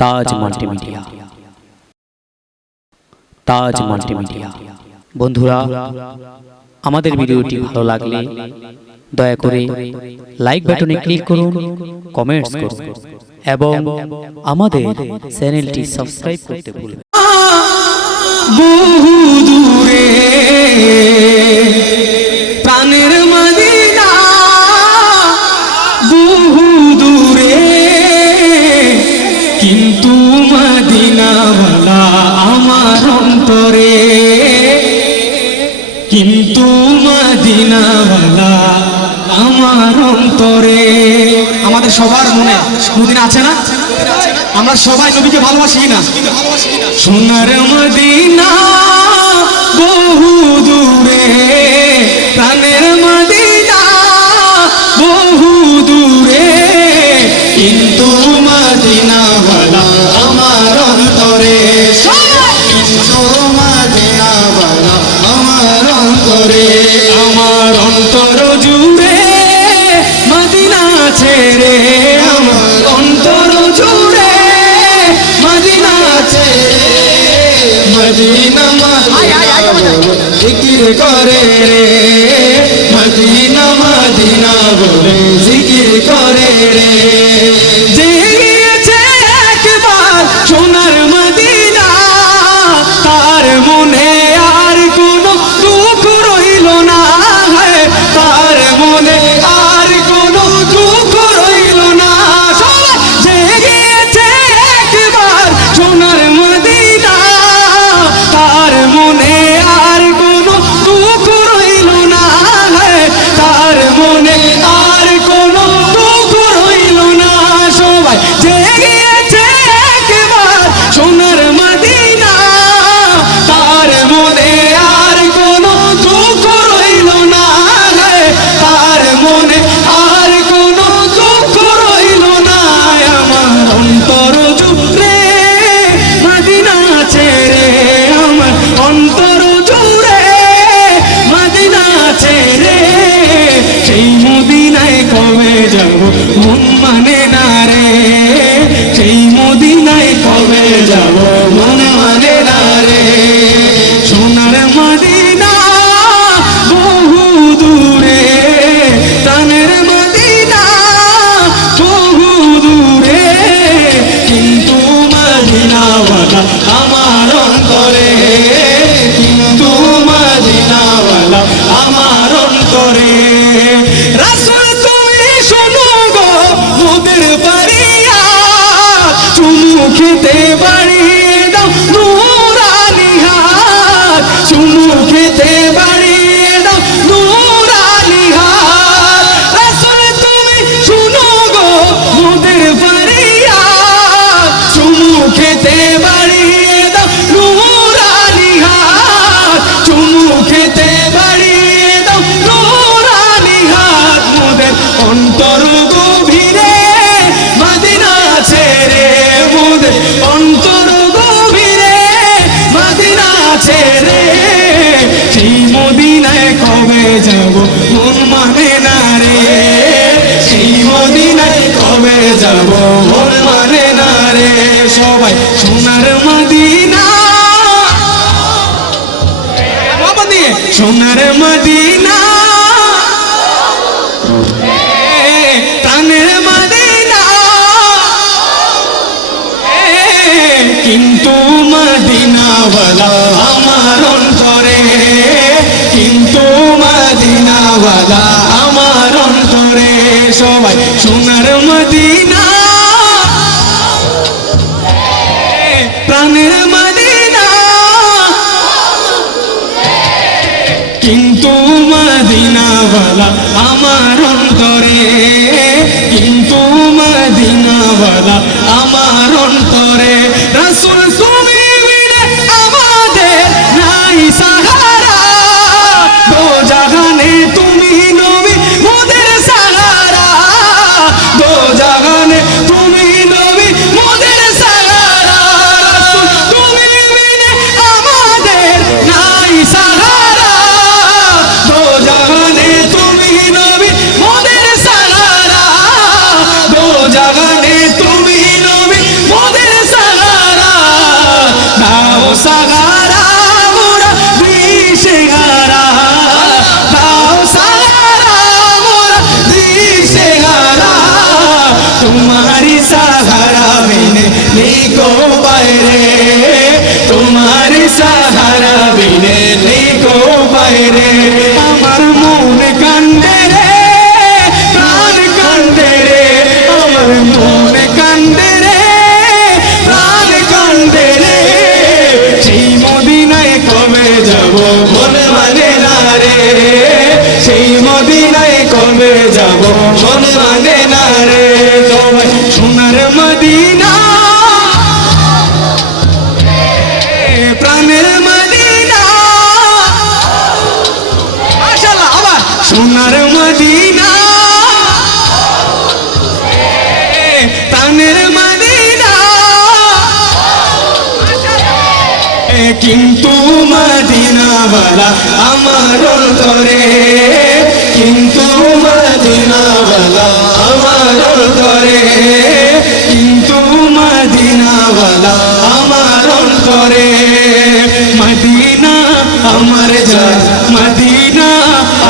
তাজ multimedia. তাজ multimedia. বন্ধুরা, আমাদের ভিডিওটি ভালো লাগলে দয়া করে লাইক বাটনে ক্লিক করুন, কমেন্টস করুন এবং আমাদের চ্যানেলটি সাবস্ক্রাইব করতে ভুলবেন না। বহু দূরে প্রাণের মদিনা, বহু দূরে কিন্তু মদিনাওয়ালা আমার অন্তরে, কিন্তু মদিনাওয়ালা আমার অন্তরে। আমাদের সবার মনে মদিনা আছে না? আমরা সবাই নবীকে ভালোবাসি না? সোনার মদিনা বহু দূরে, প্রাণের মদিনা বহু দূরে, কিন্তু মদিনাওয়ালা আমার অন্তরে, কিন্তু মদিনাওয়ালা আমার অন্তরে। আমার অন্তর জুড়ে মদিনা ছেড়ে, আমার অন্তর জুড়ে মদিনা ছেড়ে, মদিনা জিকির করে রে, মদিনা মদিনা বলে জিকির করে রে। যে গিয়েছে একবার সোনার মদিনা, তার মনে আর কোনো দুঃখ রইল না, তার মনে আর কোনো দুঃখ রইল না। যে গিয়েছে একবার সোনার মদিনা, তার মনে আর কোনো দুঃখ রইল না, তার মনে আর কোনো দুঃখ রইল না। সবাই যে গিয়েছে একবার সোনার মদিনা, তার মনে আর কোনো দুঃখ রইল না, তার মনে আর কোনো দুঃখ রইল না। আমার অন্তর জুড়ে মদিনা ছেড়ে, আমার অন্তর জুড়ে মদিনা ছেড়ে, সেই মদিনায় কবে যাব মন মানে না রে, সেই মদিনায় কবে যাব মন মানে না রে। সোনার মদিনা বহু দূরে, প্রাণের মদিনা বহু দূরে, কিন্তু মদিনাওয়ালা আমার অন্তরে, কিন্তু মদিনাওয়ালা আমার অন্তরে। রাসূল তুমি শোনো গো মোদের বাড়িয়া, চুমু খেতে বাড়িয়ে দাও নূরানি হাত, চুমু খেতে বাড়িয়ে দাও নূরানি হাত। রাসূল তুমি শোনো গো মোদের বাড়িয়া, চুমু খেতে বাড়িয়ে দাও নূরানি হাত, চুমু খেতে বাড়িয়ে দাও নূরানি হাত। মোদের অন্তর গভীরে মদিনা ছেড়ে, মোদের অন্তর গভীরে মদিনা ছেড়ে, সেই মদিনায় কবে যাব মন মানে না রে, সেই মদিনায় কবে যাব মন মানে না রে। সবাই সোনার মদিনা, সোনার মদিনা প্রাণের মদিনা, কিন্তু মদিনাওয়ালা আমার অন্তরে, কিন্তু মদিনাওয়ালা আমার অন্তরে। সবাই সোনার মদিনা, প্রাণের মদিনা, কিন্তু মদিনাওয়ালা আমার অন্তরে, কিন্তু মদিনাওয়ালা আমার অন্তরে। রাসূল তুমি বিনে আমাদের নাই সাহারা, দো জাহানে তুমি নবী মোদের সাহারা, দো জাহানে তুমি নবী মোদের সাহারা। রাসূল তুমি বিনে আমাদের নাই সাহারা, দো জাহানে তুমি নবী মোদের সাহারা, দো জাহানে তুমি লিখো বাইরে, তোমার সাহারা বিনে লিখো বাইরে। আমার মন কান্দে রে, প্রাণ কান্দে রে, আমার মন কান্দে রে, প্রাণ কান্দে রে। সেই মদিনায় কবে যাব মন মানে না রে, সেই মদিনায় কবে যাব মন মানে না রে। তোমায় সোনার মদিনা, প্রাণের মদিনা, মাশাআল্লাহ আবার সোনার মদিনা, প্রাণের মদিনা। কিন্তু মদিনাওয়ালা আমার অন্তরে, কিন্তু মদিনাওয়ালা আমার অন্তরে, কিন্তু মদিনাওয়ালা আমার অন্তরে। মদিনা আমার জান, মদিনা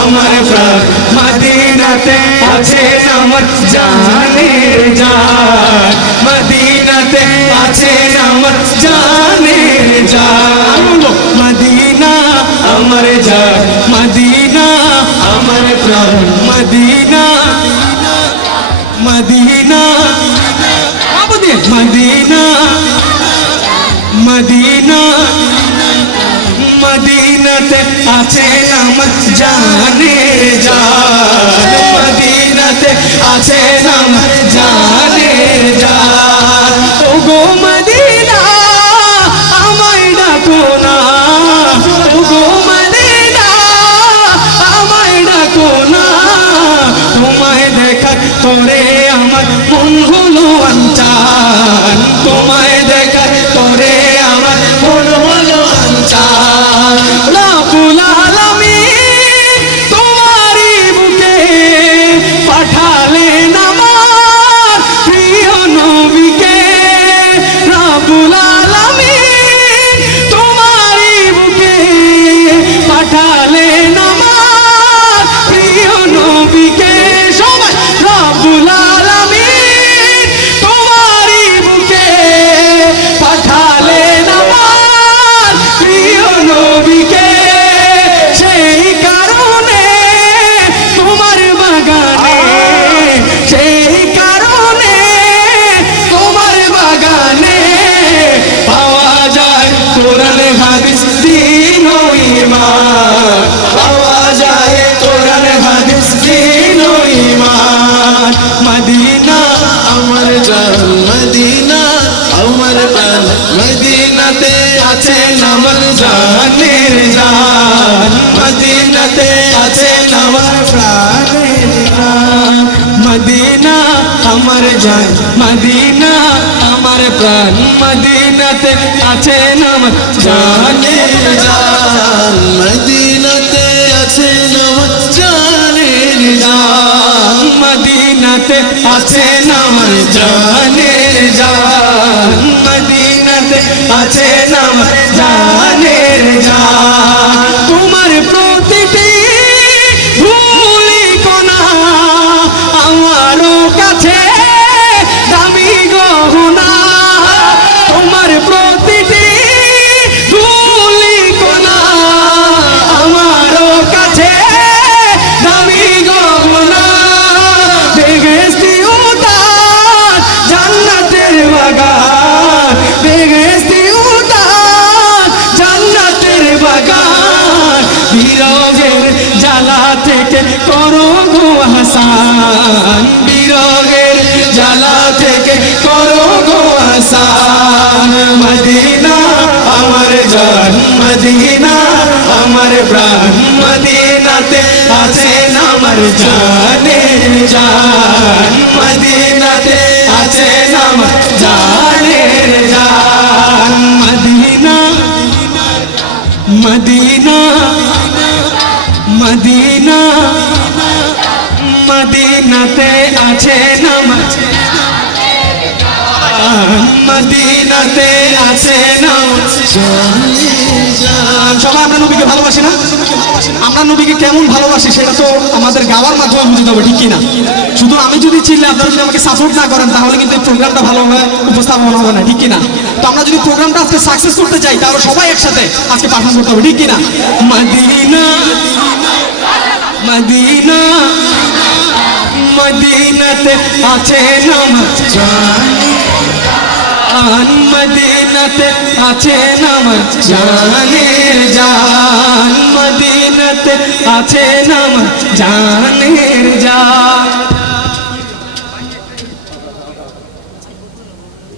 আমার প্রাণ, মদিনাতে আছে আমার জানের জান, মদিনাতে আছে আমার জানের জান। মদিনা আমার জান, মদিনা আমার প্রাণ, মদিনা, মদিনা, মদিনা, মদিনা, মদিনাতে আছে আমার জানের জান, মদিনাতে আছে আমার জানের জান। ওগো মদিনা আমায় ডাকো না, ওগো মদিনা আমায় ডাকো না। তোমায় দেখার তোরে আমার মন হলো আনচান, তোমায় দেখার তোরে আমার মন হলো আনচান। রব্বুল আলামিন তোমারই বুকে পাঠালেন আমার প্রিয় নবীকে, রব্বুল আলামিন তোমারই বুকে পাঠালেন আমার প্রিয় নবীকে। সবাই রব্বুল আলামিন তোমারই বুকে পাঠালেন আমার প্রিয় নবীকে। সেই কারণে তোমার বাগানে, সেই কারণে তোমার বাগানে পাওয়া যায় কোরআন হাদিস দ্বীন ও ঈমান, পাওয়া যায় কোরআন হাদিস দ্বীন ও ঈমান। মদিনা আমার জান, মদিনা আমার প্রাণ, মদিনাতে আছে আমার জানের জান, মদিনাতে আছে আমার প্রাণের প্রাণ। মদিনা আমার জান, মদিনা আমার প্রাণ, মদিনাতে আছে আমার জানের জান, মদিনাতে আছে আমার জানের জান, মদিনাতে আছে আমার জানের জান, মদিনাতে আছে আমার জানের জান। তোমার প্রতিটি ধুলি কণা আমারও কাছে দামি গহনা, তোমার প্রতিটি ধুলি কণা আমারও কাছে দামি গহনা। বেহেশতি উতার জান্নাতের বাগান, বেহেশতি উতার জান্নাতের বাগান। বিরহের জ্বালা থেকে করো গো হাসান, বিরহের জ্বালা থেকে করো গো হাসান। মদিনা আমার জান, মদিনা আমার প্রাণ, মদিনাতে আছে আমার জানের জান, মদিনাতে আছে আমার জানের জান। মদিনা, মদিনা, মদিনা, মদিনাতে আছে আমার জান, মদিনাতে আছেন আমার জানের জান। সবাই আমরা নবীকে ভালোবাসি না? আমরা নবীকে কেমন ভালোবাসি সেটা তো আমাদের গাওয়ার মাধ্যমে বুঝতে হবে, ঠিক কিনা? শুধু আমি যদি চিল্লে আপনারা যদি আমাকে সাপোর্ট না করেন তাহলে কিন্তু এই প্রোগ্রামটা ভালোভাবে উপস্থাপন হবে না, ঠিক কিনা? তো আমরা যদি প্রোগ্রামটা আজকে সাকসেস করতে চাই তাহলে সবাই একসাথে আজকে পারফর্ম করতে হবে, ঠিক কিনা? মদিনা মদিনা মদিনাতে আছেন আমার জান, মদিনাতে আছেন আমার জানের জান, মদিনাতে আছেন আমার জানের জান।